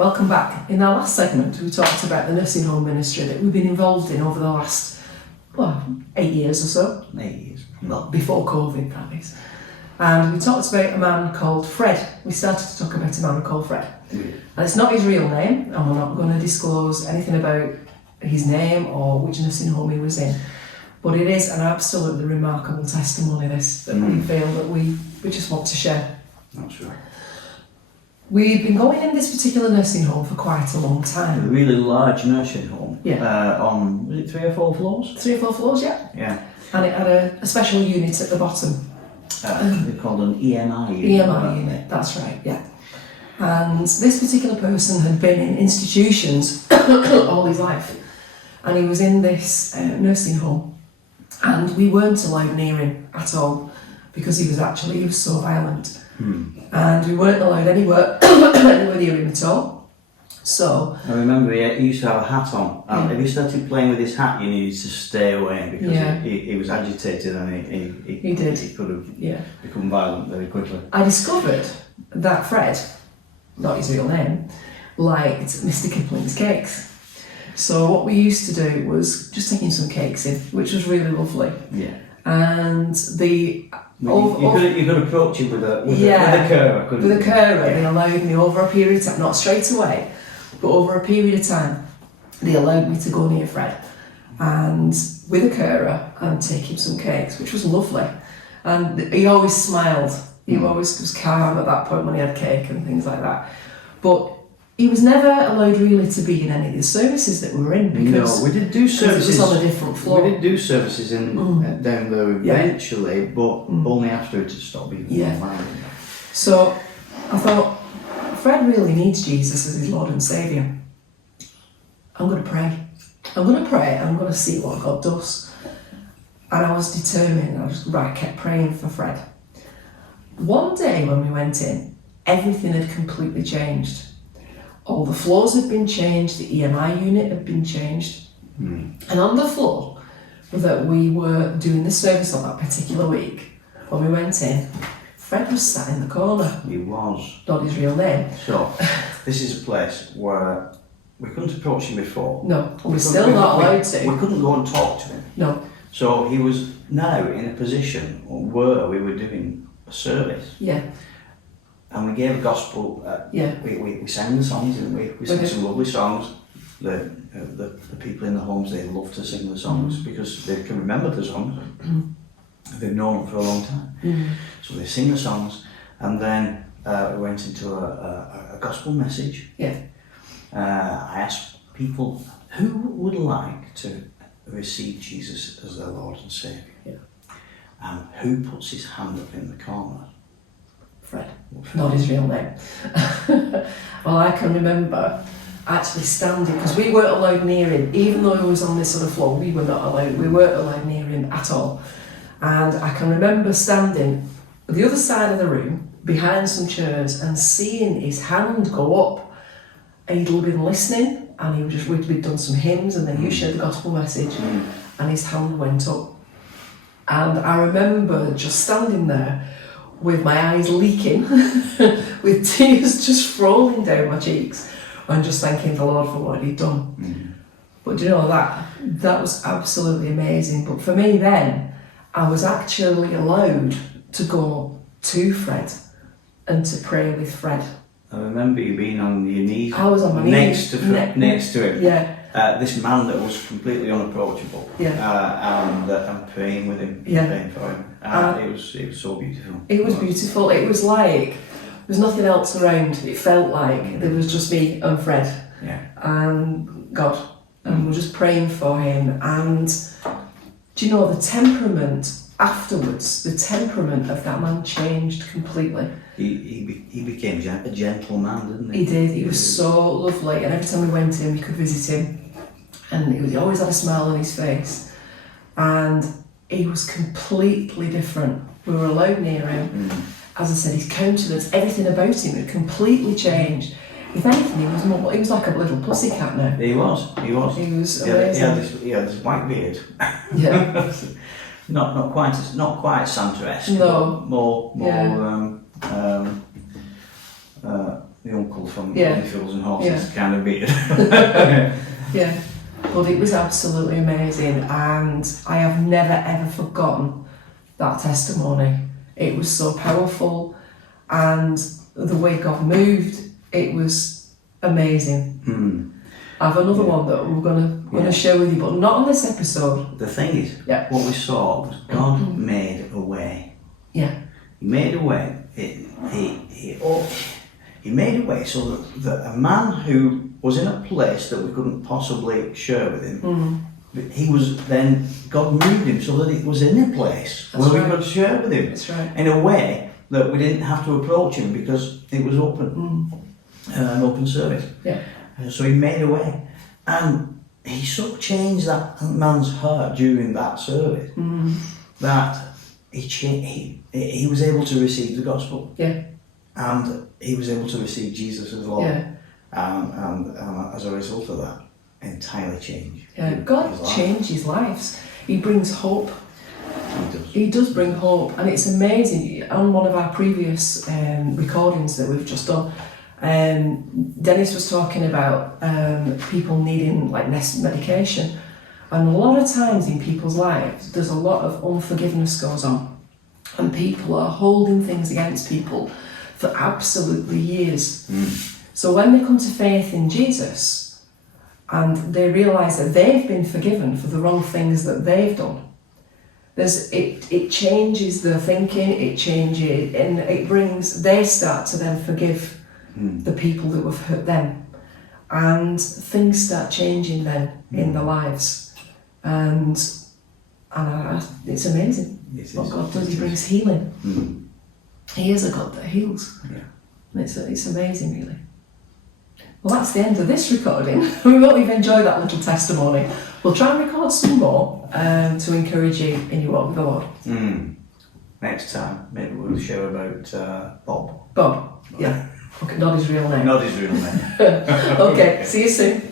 welcome back. In our last segment, we talked about the nursing home ministry that we've been involved in over the last, 8 years or so. 8 years. Well, before COVID, that is. And we talked about a man called Fred. We started to talk about a man called Fred. Yeah. And it's not his real name, and we're not going to disclose anything about his name or which nursing home he was in. But it is an absolutely remarkable testimony, this, that we feel that we just want to share. That's right. We've been going in this particular nursing home for quite a long A time. really large nursing home. Yeah. On, was it 3 or 4 floors? 3 or 4 floors, yeah. Yeah. And it had a special unit at the bottom. They're called an EMI unit. EMI unit, that's right, yeah. And this particular person had been in institutions all his life. And he was in this nursing home. And we weren't allowed near him at all because he was so violent. And we weren't allowed anywhere near him at all. So I remember he used to have a hat on. If he started playing with his hat, you needed to stay away because he was agitated and he could have become violent very quickly. I discovered that Fred, not his real name, liked Mr. Kipling's cakes. So what we used to do was just taking some cakes in, which was really lovely. Yeah. And you could approach him with a carer, couldn't you? With a carer, they allowed me over a period of time, not straight away, but over a period of time, they allowed me to go near Fred and with a carer and take him some cakes, which was lovely. And he always smiled. He always was calm at that point when he had cake and things like that. But he was never allowed really to be in any of the services that we were in because we did do services. It was on a different floor. We did do services down there eventually, but only after it had stopped being online. So I thought, Fred really needs Jesus as his Lord and Saviour. I'm going to pray. I'm going to pray and I'm going to see what God does. And I was determined. I kept praying for Fred. One day when we went in, everything had completely changed. All the floors had been changed, the EMI unit had been changed. And on the floor that we were doing the service on that particular week, when we went in, Fred was sat in the corner. He was. Not his real name. So, this is a place where we couldn't approach him before. No, we're still not allowed to. We couldn't go and talk to him. No. So he was now in a position where we were doing a service. Yeah. And we gave a gospel. We sang the songs, and we sang some lovely songs. The people in the homes, they love to sing the songs because they can remember the songs. They've known them for a long time. So they sing the songs, and then we went into a gospel message. Yeah. I asked people who would like to receive Jesus as their Lord and Saviour. Yeah. And who puts his hand up in the corner? Fred. Not his real name. Well, I can remember actually standing, because we weren't allowed near him, even though he was on this other floor, we weren't allowed near him at all. And I can remember standing at the other side of the room, behind some chairs, and seeing his hand go up. He'd been listening, and we'd done some hymns, and then you shared the gospel message, and his hand went up. And I remember just standing there with my eyes leaking, with tears just rolling down my cheeks, and just thanking the Lord for what he'd done. But do you know, that was absolutely amazing. But for me then, I was actually allowed to go to Fred and to pray with Fred. I remember you being on your knees. I was on my next knees. next to him. Yeah. This man that was completely unapproachable. And praying with him, praying for him. It was so beautiful. It was beautiful. It was like there was nothing else around. It felt like there was just me and Fred and God, and we were just praying for him. And do you know, the temperament afterwards, the temperament of that man changed completely. He became a gentle man, didn't he? He did. He was so lovely, and every time we went in, we could visit him, and he always had a smile on his face, and he was completely different. We were allowed near him. As I said, his countenance, everything about him had completely changed. If anything, he was like a little pussycat now. He was. He was amazing. He had this white beard. Yeah. not quite Santa-esque. No. More the uncle from Yeah. Fools and Horses kind of beard. Yeah, but it was absolutely amazing, and I have never ever forgotten that testimony. It was so powerful, and the way God moved, it was amazing. I have another one that we're gonna share with you, but not on this episode. The thing is, what we saw was God made a way. Yeah. He made a way. He made a way so that a man who was in a place that we couldn't possibly share with him, he was then, God moved him so that he was in a place where we could share with him. That's right. In a way that we didn't have to approach him because it was open, an open service. Yeah. So he made a way. And he so changed that man's heart during that service that he was able to receive the gospel. Yeah. And he was able to receive Jesus as Lord. Yeah. And as a result of that, entirely changed. Yeah. God changes lives. He brings hope. He does. He does bring hope, and it's amazing. On one of our previous recordings that we've just done, Dennis was talking about people needing like medication, and a lot of times in people's lives there's a lot of unforgiveness goes on, and people are holding things against people for absolutely years. So when they come to faith in Jesus and they realise that they've been forgiven for the wrong things that they've done, it changes their thinking, it changes, and it brings, they start to then forgive the people that have hurt them, and things start changing then in their lives, and it's amazing what God does. He brings healing. He is a God that heals. And it's amazing, really. Well, that's the end of this recording. We hope you've enjoyed that little testimony. We'll try and record some more to encourage you in your walk with the Lord. Next time, maybe we'll share about Bob. Bob, yeah. Okay, not his real name. Not his real name. Okay, see you soon.